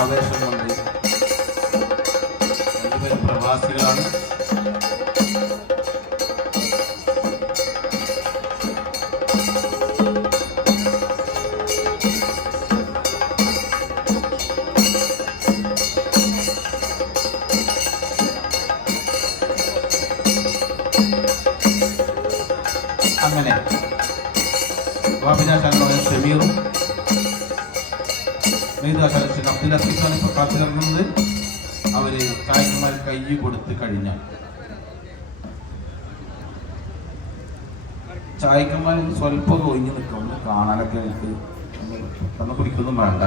ആവേശം കൊണ്ട് രണ്ടുപേരും പ്രവാസികളാണ്. അങ്ങനെ വാബിനാശാനുള്ള ഷമീറും മെയ്താശാലൻ അബ്ദുൽ ലത്തീഫാണ് ഇപ്പോൾ കാത്തിറങ്ങുന്നത്. അവര് ചായക്കന്മാർ കൈ കൊടുത്ത് കഴിഞ്ഞാൽ ചായക്കന്മാർ സ്വല്പം ഒഴിഞ്ഞു നിൽക്കും. ഒന്ന് കാണാനൊക്കെ എനിക്ക് പെട്ടെന്ന് കുടിക്കൊന്നും വേണ്ട.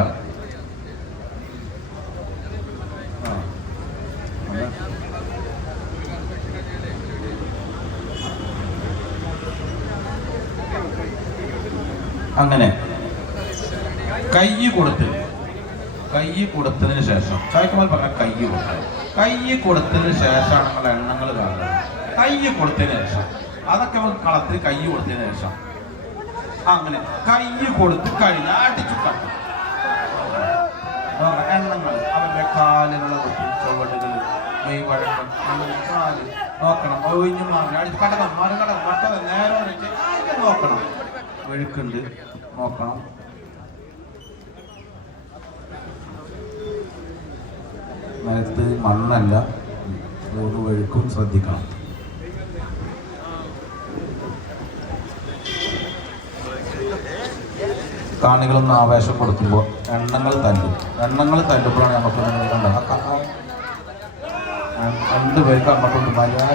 അങ്ങനെ കൈ കൊടുത്തതിന് ശേഷം ചായക്കന്മാർ പറഞ്ഞ കൈ കൊടുത്തതിന് ശേഷമാണ് നമ്മൾ എണ്ണങ്ങൾ കാണുന്നത്. കൈ കൊടുത്തതിന് ശേഷം അതൊക്കെ നമുക്ക് കളത്തിൽ കൈ കൊടുത്തതിന് ശേഷം അങ്ങനെ കൈ കൊടുത്ത് കഴിഞ്ഞാൽ അടിച്ചു കട്ടും എണ്ണങ്ങൾ. അവരുടെ കാലുകൾ ചുവടുകൾ മെയ് വഴക്കം കാല് നോക്കണം. ഒഴിഞ്ഞു മാറി അടിച്ച് കടകം മറുകടകം മറ്റത് നേരെ നോക്കണം. വെഴുക്കുണ്ട് നോക്കണം. നേരത്ത് മണ്ണല്ല, ഒരു വെഴുക്കും ശ്രദ്ധിക്കണം. കാണികളൊന്ന് ആവേശം കൊടുക്കുമ്പോൾ എണ്ണങ്ങൾ തല്ലുമ്പോഴാണ് നമുക്ക് രണ്ടുപേർക്ക് അങ്ങോട്ടൊന്ന് മര്യാദ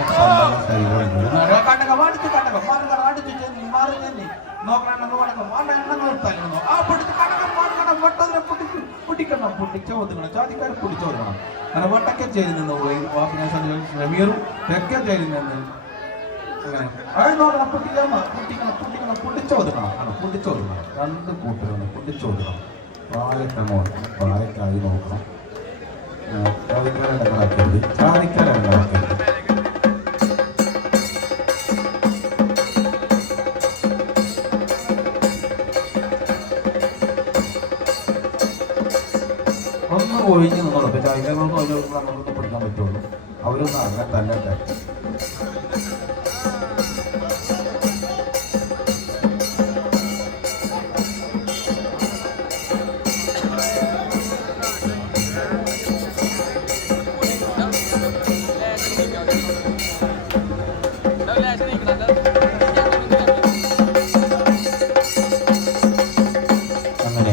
ജാതിക്കാർ പൊട്ടിച്ചോദണം. അങ്ങനെ വട്ടക്കെ ജയിലിൽ നിന്ന് പോയി ഷമീറും തെക്കേ ജയിലിൽ നിന്ന് നോക്കണം. പൊട്ടിച്ചോദണം. രണ്ട് കൂട്ടുകാരാണ് പൊട്ടിച്ചോദണം. പ്രായക്കായി നോക്കണം. ജാതിക്കാരെണ്ണാക്കരുത്. ഒന്ന് ഒഴിഞ്ഞ് നിന്നോളൂ. ചായക്കാരൊന്നും നമുക്കൊന്നും പഠിക്കാൻ പറ്റുള്ളൂ. അവരൊന്നും അങ്ങനെ തന്നെ. അങ്ങനെ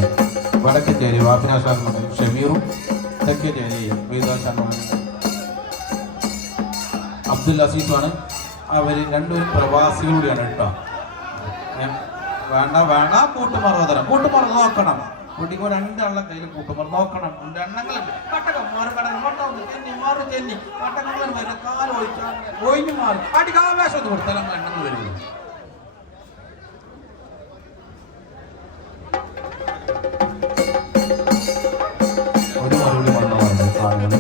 വടക്കഞ്ചേരി വാപ്പിനാശാനും ഷമീറും തെക്കഞ്ചേരി മെയ്താശാനും അബ്ദുൽ അസീസുമാണ്. അവർ രണ്ടുപേരും പ്രവാസികളുടെയാണ് കേട്ടോ. വേണ്ട കൂട്ടുമറുതരം നോക്കണം. കുട്ടിക്കോ രണ്ടാളുടെ കയ്യിൽ കൂട്ടുമർ നോക്കണം. എണ്ണങ്ങൾ കാല് ഒഴിഞ്ഞു മാറി അടിക്കാവേശം ഒന്ന് കൊടുത്താൽ നമ്മൾ എണ്ണങ്ങൾ വരുന്നത്. ഒരു മറുപടി വന്നു കാണുന്നത്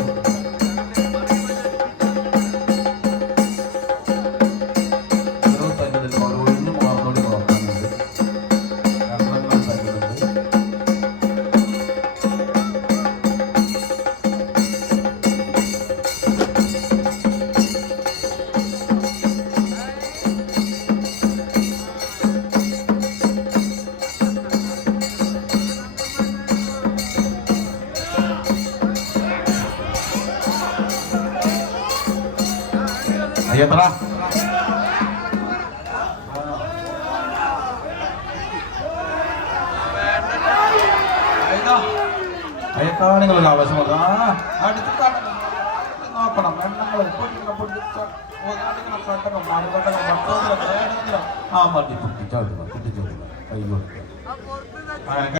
എത്ര അയക്കാണികളൊരു ആവശ്യം അടുത്ത് നോക്കണം. എണ്ണങ്ങൾ പൊട്ടിച്ചോദിക്കണം കൈ കൊടുക്കുക.